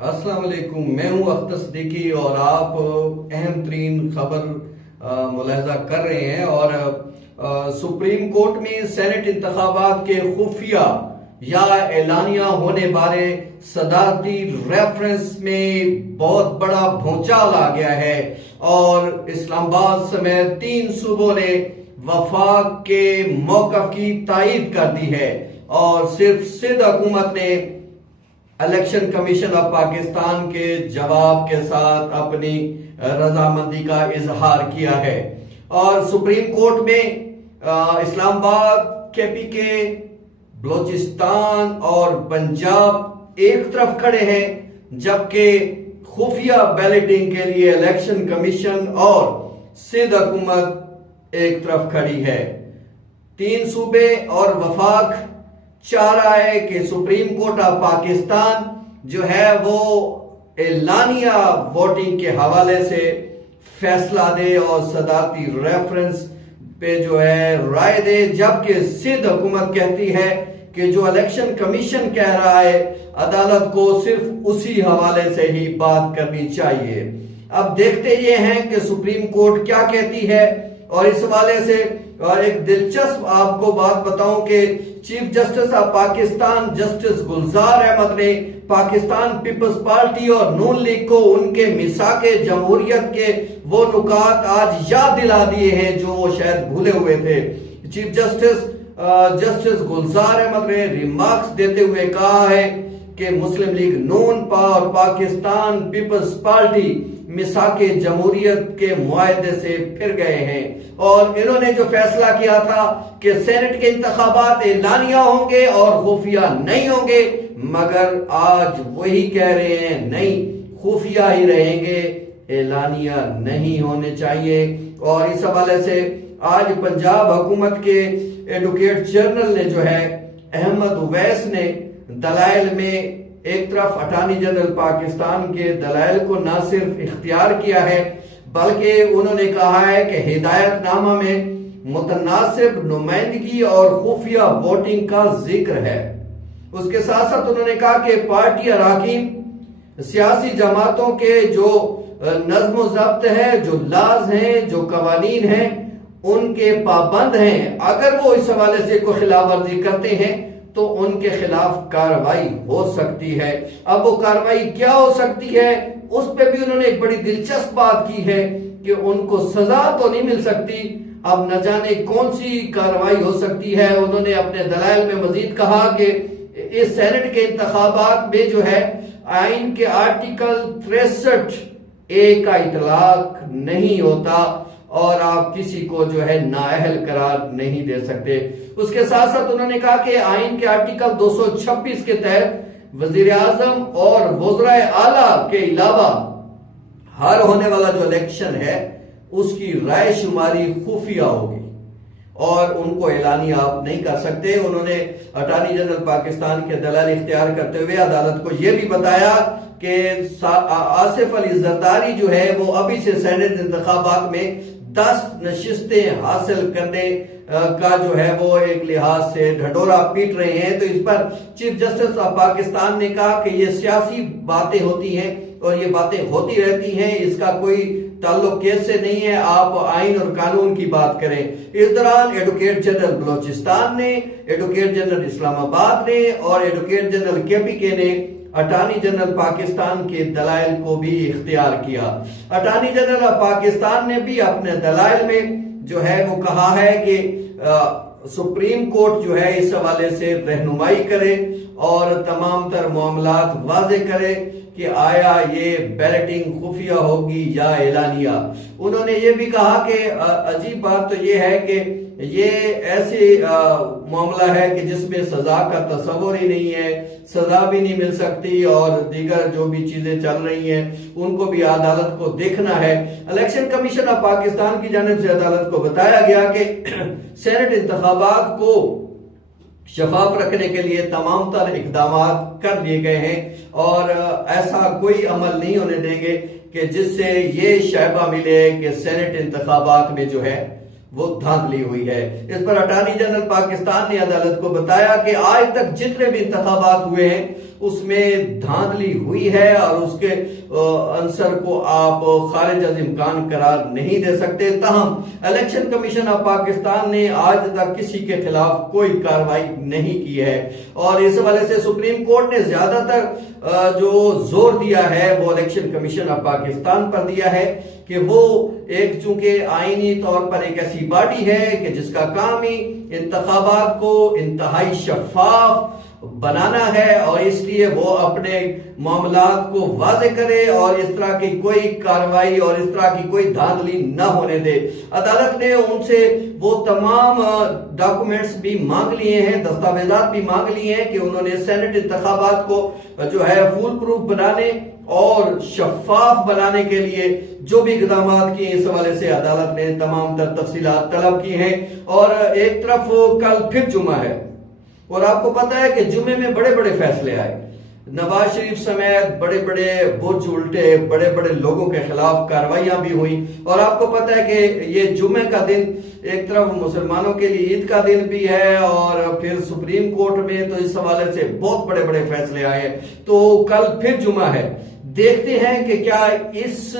السلام علیکم، میں ہوں اختر صدیقی اور آپ اہم ترین خبر ملاحظہ کر رہے ہیں۔ اور سپریم کورٹ میں سینٹ انتخابات کے خفیہ یا اعلانیہ ہونے بارے صدارتی ریفرنس میں بہت بڑا بھونچال آ گیا ہے اور اسلام آباد سمیت 3 صوبوں نے وفاق کے موقف کی تائید کر دی ہے اور صرف سندھ حکومت نے الیکشن کمیشن آف پاکستان کے جواب کے ساتھ اپنی رضامندی کا اظہار کیا ہے۔ اور سپریم کورٹ میں اسلام آباد، کے پی کے، بلوچستان اور پنجاب ایک طرف کھڑے ہیں، جبکہ خفیہ بیلٹنگ کے لیے الیکشن کمیشن اور سندھ حکومت ایک طرف کھڑی ہے۔ 3 صوبے اور وفاق چاہ رہا ہے کہ سپریم کورٹ آف پاکستان جو ہے وہ اعلانیہ ووٹنگ کے حوالے سے فیصلہ دے اور صدارتی ریفرنس پہ جو ہے رائے دے، جبکہ سندھ حکومت کہتی ہے کہ جو الیکشن کمیشن کہہ رہا ہے عدالت کو صرف اسی حوالے سے ہی بات کرنی چاہیے۔ اب دیکھتے یہ ہیں کہ سپریم کورٹ کیا کہتی ہے۔ اور اس حوالے سے ایک دلچسپ آپ کو بات بتاؤں کہ chief justice of Pakistan justice Gulzar Ahmed نے پاکستان پیپلز پارٹی اور نون لیگ کو ان کے میثاق جمہوریت کے وہ نکات آج یاد دلا دیے ہیں جو وہ شاید بھولے ہوئے تھے۔ چیف جسٹس گلزار احمد نے ریمارکس دیتے ہوئے کہا ہے کہ مسلم لیگ نون اور پاکستان پیپلز پارٹی میثاق جمہوریت کے معاہدے سے پھر گئے ہیں اور انہوں نے جو فیصلہ کیا تھا کہ سینٹ کے انتخابات اعلانیہ ہوں گے اور خفیہ نہیں ہوں گے، مگر آج وہی کہہ رہے ہیں نہیں، خفیہ ہی رہیں گے، اعلانیہ نہیں ہونے چاہیے۔ اور اس حوالے سے آج پنجاب حکومت کے ایڈوکیٹ جنرل نے جو ہے احمد اویس نے دلائل میں ایک طرف اٹارنی جنرل پاکستان کے دلائل کو نہ صرف اختیار کیا ہے بلکہ انہوں نے کہا ہے کہ ہدایت نامہ میں متناسب نمائندگی اور خفیہ ووٹنگ کا ذکر ہے۔ اس کے ساتھ ساتھ انہوں نے کہا کہ پارٹی اراکین سیاسی جماعتوں کے جو نظم و ضبط ہے، جو لاز ہیں، جو قوانین ہیں، ان کے پابند ہیں۔ اگر وہ اس حوالے سے کوئی خلاف ورزی کرتے ہیں تو ان کے خلاف کارروائی ہو سکتی ہے۔ اب وہ کارروائی کیا ہو سکتی ہے اس پہ بھی انہوں نے ایک بڑی دلچسپ بات کی ہے کہ ان کو سزا تو نہیں مل سکتی، اب نہ جانے کون سی کارروائی ہو سکتی ہے۔ انہوں نے اپنے دلائل میں مزید کہا کہ اس سینٹ کے انتخابات میں جو ہے آئین کے آرٹیکل 63A کا اطلاق نہیں ہوتا اور آپ کسی کو جو ہے نااہل قرار نہیں دے سکتے۔ اس کے ساتھ ساتھ انہوں نے کہا کہ آئین کے آرٹیکل 226 کے تحت وزیر اعظم اور وزرائے اعلیٰ کے علاوہ ہر ہونے والا جو الیکشن ہے اس کی رائے شماری خفیہ ہوگی اور ان کو اعلانیہ آپ نہیں کر سکتے۔ انہوں نے اٹارنی جنرل پاکستان کے دلائل اختیار کرتے ہوئے عدالت کو یہ بھی بتایا کہ آصف علی زرداری جو ہے وہ ابھی سے سینٹ انتخابات میں 10 نشستیں حاصل کرنے کا جو ہے وہ ایک لحاظ سے ڈھڈورا پیٹ رہے ہیں۔ تو اس پر چیف جسٹس آف پاکستان نے کہا کہ یہ سیاسی باتیں ہوتی ہیں اور یہ باتیں ہوتی رہتی ہیں، اس کا کوئی تعلق کیس سے نہیں ہے، آپ آئین اور قانون کی بات کریں۔ اس دوران ایڈوکیٹ جنرل بلوچستان نے، ایڈوکیٹ جنرل اسلام آباد نے اور ایڈوکیٹ جنرل کے پی کے نے اٹارنی جنرل پاکستان کے دلائل کو بھی اختیار کیا۔ اٹارنی جنرل پاکستان نے بھی اپنے دلائل میں جو ہے وہ کہا ہے کہ سپریم کورٹ جو ہے اس حوالے سے رہنمائی کرے اور تمام تر معاملات واضح کرے کہ آیا یہ بیلٹنگ خفیہ ہوگی یا اعلانیہ۔ انہوں نے یہ بھی کہا کہ عجیب بات تو یہ ہے کہ یہ ایسی معاملہ ہے کہ جس میں سزا کا تصور ہی نہیں ہے، سزا بھی نہیں مل سکتی اور دیگر جو بھی چیزیں چل رہی ہیں ان کو بھی عدالت کو دیکھنا ہے۔ الیکشن کمیشن آف پاکستان کی جانب سے عدالت کو بتایا گیا کہ سینٹ انتخابات کو شفاف رکھنے کے لیے تمام تر اقدامات کر لیے گئے ہیں اور ایسا کوئی عمل نہیں ہونے دیں گے کہ جس سے یہ شائبہ ملے کہ سینٹ انتخابات میں جو ہے وہ دھاندلی ہوئی ہے۔ اس پر اٹارنی جنرل پاکستان نے عدالت کو بتایا کہ آج تک جتنے بھی انتخابات ہوئے ہیں اس میں دھاندلی ہوئی ہے اور اس کے عنصر کو آپ خارج از امکان قرار نہیں دے سکتے۔ تاہم الیکشن کمیشن آف پاکستان نے آج تک کسی کے خلاف کوئی کارروائی نہیں کی ہے، اور اس حوالے سے سپریم کورٹ نے زیادہ تر جو زور دیا ہے وہ الیکشن کمیشن آف پاکستان پر دیا ہے کہ وہ ایک چونکہ آئینی طور پر ایک ایسی باڈی ہے کہ جس کا کام ہی انتخابات کو انتہائی شفاف بنانا ہے، اور اس لیے وہ اپنے معاملات کو واضح کرے اور اس طرح کی کوئی کارروائی اور اس طرح کی کوئی دھاندلی نہ ہونے دے۔ عدالت نے ان سے وہ تمام ڈاکومنٹس بھی مانگ لیے ہیں، دستاویزات بھی مانگ لیے ہیں کہ انہوں نے سینٹ انتخابات کو جو ہے فول پروف بنانے اور شفاف بنانے کے لیے جو بھی اقدامات کیے، اس حوالے سے عدالت نے تمام تر تفصیلات طلب کی ہیں۔ اور ایک طرف کل پھر جمعہ ہے اور آپ کو پتا ہے کہ جمعے میں بڑے بڑے فیصلے آئے، نواز شریف سمیت بڑے بڑے برج الٹے، بڑے بڑے لوگوں کے خلاف کارروائیاں بھی ہوئیں، اور آپ کو پتا ہے کہ یہ جمعے کا دن ایک طرف مسلمانوں کے لیے عید کا دن بھی ہے، اور پھر سپریم کورٹ میں تو اس حوالے سے بہت بڑے بڑے فیصلے آئے ہیں۔ تو کل پھر جمعہ ہے، دیکھتے ہیں کہ کیا اس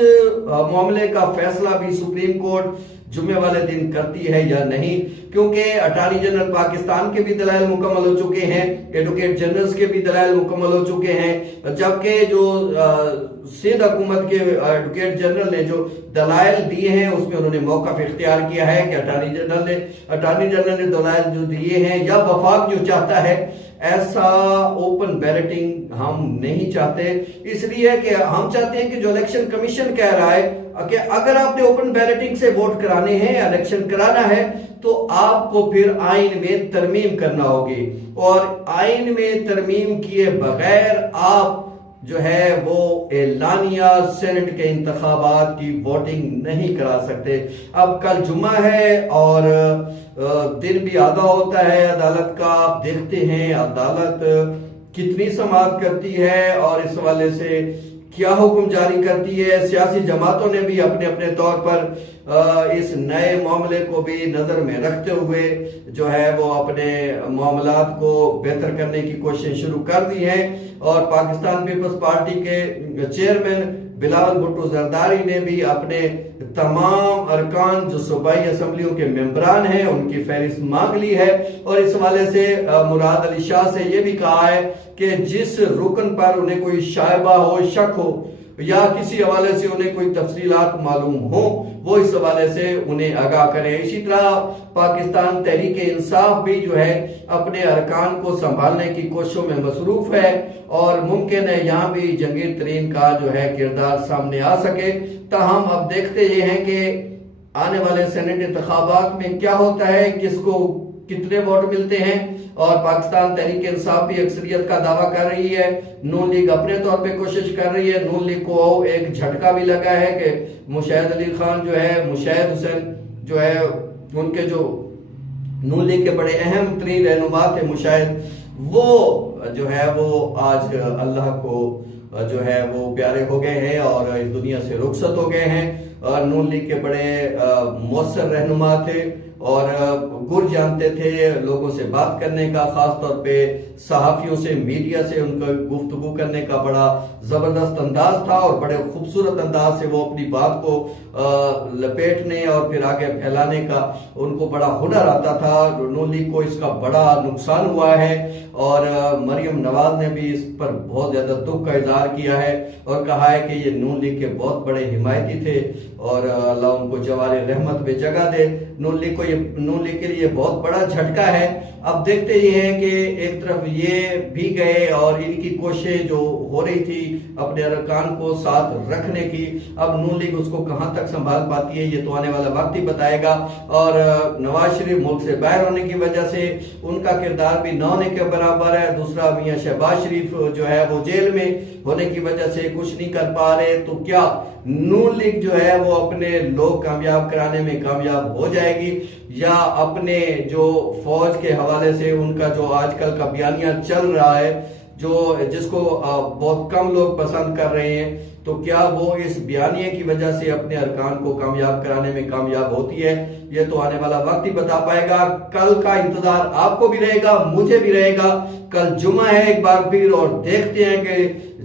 معاملے کا فیصلہ بھی سپریم کورٹ جمعے والے دن کرتی ہے یا نہیں، کیونکہ اٹارنی جنرل پاکستان کے بھی دلائل مکمل ہو چکے ہیں، ایڈوکیٹ جنرلز کے بھی دلائل مکمل ہو چکے ہیں، جبکہ جو سندھ حکومت کے ایڈوکیٹ جنرل نے جو دلائل دیے ہیں اس میں انہوں نے موقف اختیار کیا ہے کہ اٹارنی جنرل نے دلائل جو دیے ہیں، یا وفاق جو چاہتا ہے ایسا اوپن بیلٹنگ ہم نہیں چاہتے، اس لیے کہ ہم چاہتے ہیں کہ جو الیکشن کمیشن کہہ رہا ہے کہ اگر آپ نے اوپن بیلٹنگ سے ووٹ کرانے ہیں، الیکشن کرانا ہے، تو آپ کو پھر آئین میں ترمیم کرنا ہوگی، اور آئین میں ترمیم کیے بغیر آپ جو ہے وہ اعلانیہ سینٹ کے انتخابات کی ووٹنگ نہیں کرا سکتے۔ اب کل جمعہ ہے اور دن بھی آدھا ہوتا ہے عدالت کا، آپ دیکھتے ہیں عدالت کتنی سماعت کرتی ہے اور اس حوالے سے کیا حکم جاری کرتی ہے۔ سیاسی جماعتوں نے بھی اپنے اپنے طور پر اس نئے معاملے کو بھی نظر میں رکھتے ہوئے جو ہے وہ اپنے معاملات کو بہتر کرنے کی کوشش شروع کر دی ہیں، اور پاکستان پیپلز پارٹی کے چیئرمین بلاول بھٹو زرداری نے بھی اپنے تمام ارکان جو صوبائی اسمبلیوں کے ممبران ہیں ان کی فہرست مانگ لی ہے، اور اس حوالے سے مراد علی شاہ سے یہ بھی کہا ہے کہ جس رکن پر انہیں کوئی شائبہ ہو، شک ہو، یا کسی حوالے سے انہیں کوئی تفصیلات معلوم ہو، وہ اس حوالے سے انہیں آگاہ کریں۔ اسی طرح پاکستان تحریک انصاف بھی جو ہے اپنے ارکان کو سنبھالنے کی کوششوں میں مصروف ہے، اور ممکن ہے یہاں بھی جنگیر ترین کا جو ہے کردار سامنے آ سکے۔ تاہم اب دیکھتے یہ ہیں کہ آنے والے سینٹ انتخابات میں کیا ہوتا ہے، کس کو کتنے ووٹ ملتے ہیں، اور پاکستان تحریک انصاف بھی اکثریت کا دعویٰ کر رہی ہے، نون لیگ اپنے طور پہ کوشش کر رہی ہے۔ نون لیگ کو ایک جھٹکا بھی لگا ہے کہ مشاہد علی خان جو ہے، مشاہد حسین جو ہے، ان کے جو نون لیگ کے بڑے اہم ترین رہنما تھے مشاہد، وہ جو ہے وہ آج اللہ کو جو ہے وہ پیارے ہو گئے ہیں اور اس دنیا سے رخصت ہو گئے ہیں، اور نون لیگ کے بڑے مؤثر رہنما تھے اور گر جانتے تھے لوگوں سے بات کرنے کا، خاص طور پہ صحافیوں سے، میڈیا سے ان کا گفتگو کرنے کا بڑا زبردست انداز تھا، اور بڑے خوبصورت انداز سے وہ اپنی بات کو لپیٹنے اور پھر آگے پھیلانے کا ان کو بڑا ہنر آتا تھا۔ نون لیگ کو اس کا بڑا نقصان ہوا ہے، اور مریم نواز نے بھی اس پر بہت زیادہ دکھ کا اظہار کیا ہے اور کہا ہے کہ یہ نون لیگ کے بہت بڑے حمایتی تھے، اور اللہ ان کو جوار رحمت میں جگہ دے۔ نون لیگ کے لیے بہت بڑا جھٹکا ہے۔ اب دیکھتے یہ ہیں کہ ایک طرف یہ بھی گئے اور ان کی کوشش جو ہو رہی تھی اپنے ارکان کو ساتھ رکھنے کی، اب نون لیگ اس کو کہاں تک سنبھال پاتی ہے یہ تو آنے والا وقت ہی بتائے گا، اور نواز شریف ملک سے باہر ہونے کی وجہ سے ان کا کردار بھی نہ ہونے کے برابر ہے، دوسرا میاں شہباز شریف جو ہے وہ جیل میں ہونے کی وجہ سے کچھ نہیں کر پا رہے، تو کیا نون لیگ جو ہے وہ اپنے لوگ کامیاب کرانے میں کامیاب ہو جائے گی، یا اپنے جو فوج کے حوالے سے ان کا جو آج کل کا بیانیہ چل رہا ہے، جس کو بہت کم لوگ پسند کر رہے ہیں، تو کیا وہ اس بیانیے کی وجہ سے اپنے ارکان کو کامیاب کرانے میں کامیاب ہوتی ہے؟ یہ تو آنے والا وقت ہی بتا پائے گا۔ کل کا انتظار آپ کو بھی رہے گا، مجھے بھی رہے گا۔ کل جمعہ ہے ایک بار پھر، اور دیکھتے ہیں کہ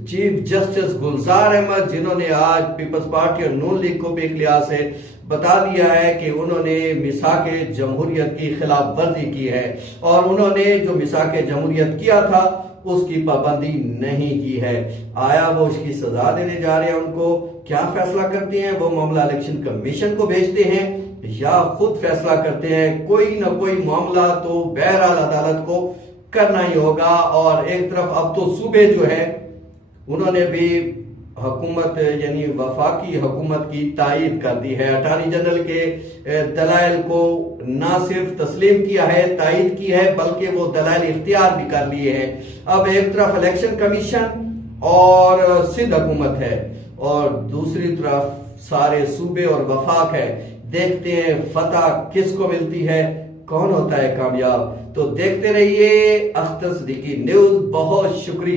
چیف جسٹس گلزار احمد، جنہوں نے آج پیپلز پارٹی اور نون لیگ کو بھی ایک لحاظ سے بتا دیا ہے کہ انہوں نے میثاق جمہوریت کی خلاف ورزی کی ہے، اور انہوں نے جو میثاق جمہوریت کیا تھا اس کی پابندی نہیں کی ہے۔ آیا وہ اس کی سزا دینے جا رہے ہیں ان کو؟ کیا فیصلہ کرتے ہیں وہ؟ معاملہ الیکشن کمیشن کو بھیجتے ہیں یا خود فیصلہ کرتے ہیں؟ کوئی نہ کوئی معاملہ تو بہرحال عدالت کو کرنا ہی ہوگا۔ اور ایک طرف اب تو صوبے جو ہے انہوں نے بھی حکومت یعنی وفاقی حکومت کی تائید کر دی ہے۔ اٹارنی جنرل کے دلائل کو نہ صرف تسلیم کیا ہے، تائید کی ہے، بلکہ وہ دلائل اختیار بھی کر لیے ہیں۔ اب ایک طرف الیکشن کمیشن اور سندھ حکومت ہے، اور دوسری طرف سارے صوبے اور وفاق ہے۔ دیکھتے ہیں فتح کس کو ملتی ہے، کون ہوتا ہے کامیاب۔ تو دیکھتے رہیے اختر صدیقی نیوز۔ بہت شکریہ۔